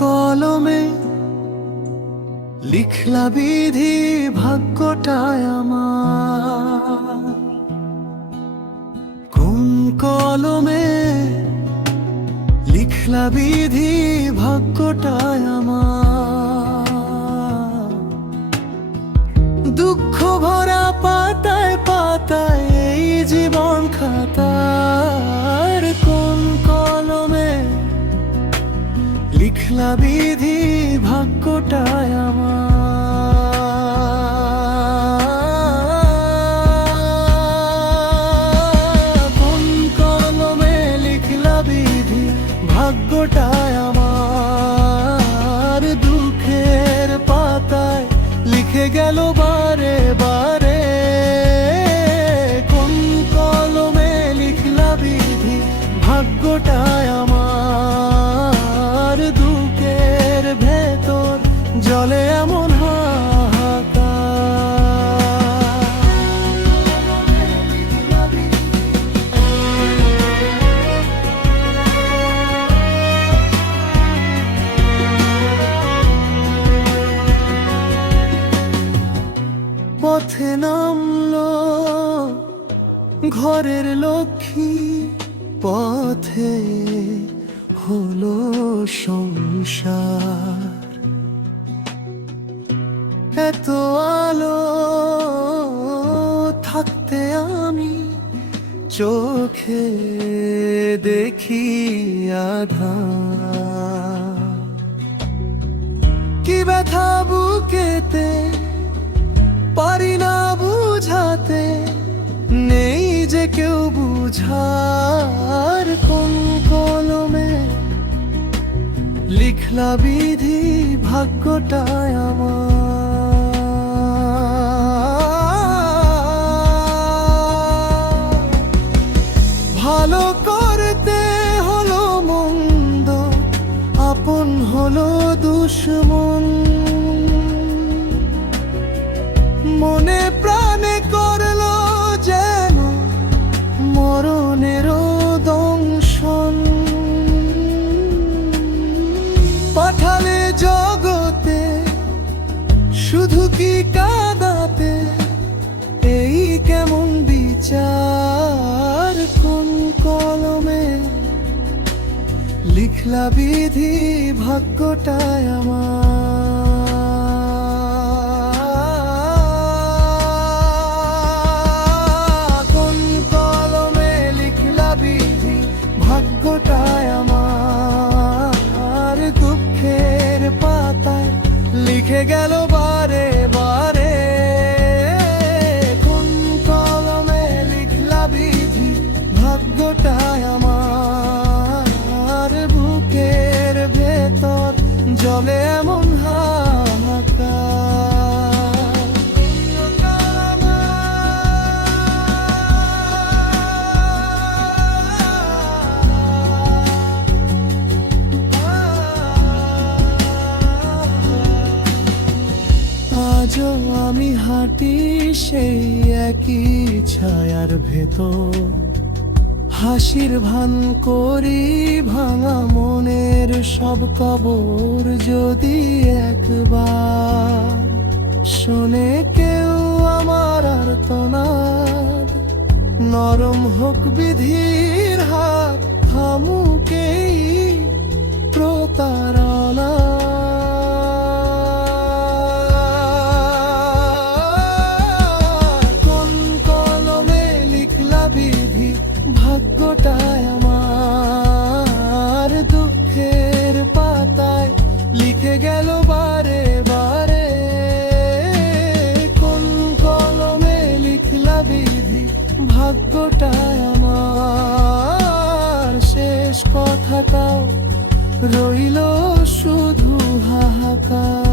কলমে লিখলা বিধি ভাগ্যটায় আমার, কোন কলমে লিখলা বিধি ভাগ্যটায় আমার। দুঃখ ভরা পাতায় পাতায় এই জীবন খাতার, কোন কলমে লিখলা বিধি ভাগ্যটায় আমার। কোন কলমে লিখলা বিধি ভাগ্যটায় আমার, দুঃখের পাতায় লিখে গেল বারে বারে। কোন কলমে লিখলা বিধি ভাগ্যটায় আমার, দুঃখের ভেতর জলে এমন পথে নামলো ঘরের লক্ষ্মী, পথে হলো সংসার। এত আলো থাকতে আমি চোখে দেখি আঁধার। কি ব্যথা বুকেতে পারি না বুঝাতে, নেই যে কেউ বুঝার। কোন কলমে লিখলা বিধি ভাগ্যটায় আমার। ভালো করতে হলো মন্দ, আপন হলো দুশ্মন। মনে প্রাণে করলো যেন মরণেরও দংশন। পাঠালে জগতে শুধু কি কাঁদাতে, এই কেমন বিচার। কোন কলমে লিখলা বিধি ভাগ্যটায় আমার। ভাগ্যটায় আমার, দুঃখের পাতায় লিখে গেল বারে বারে। কোন কলমে লিখলা বিধি ভাগ্যটায় আমার, বুকের ভেতর জলে এমন হাহাকার। আজও আমি হাঁটি সেই একই ছায়ার ভেতর, হাসির ভান করি ভাঙা মনের সব কবর। যদি একবার শোনে কেউ আমার আর্তনাদ, নরম হোক বিধির হাত, থামুকেই প্রতারণা। ভাগ্যটায় আমার, দুঃখের পাতায় লিখে গেল বারে বারে। কোন কলমে লিখলা বিধি ভাগ্যটায় আমার, শেষ কথাটাও রইল শুধু হাহাকার।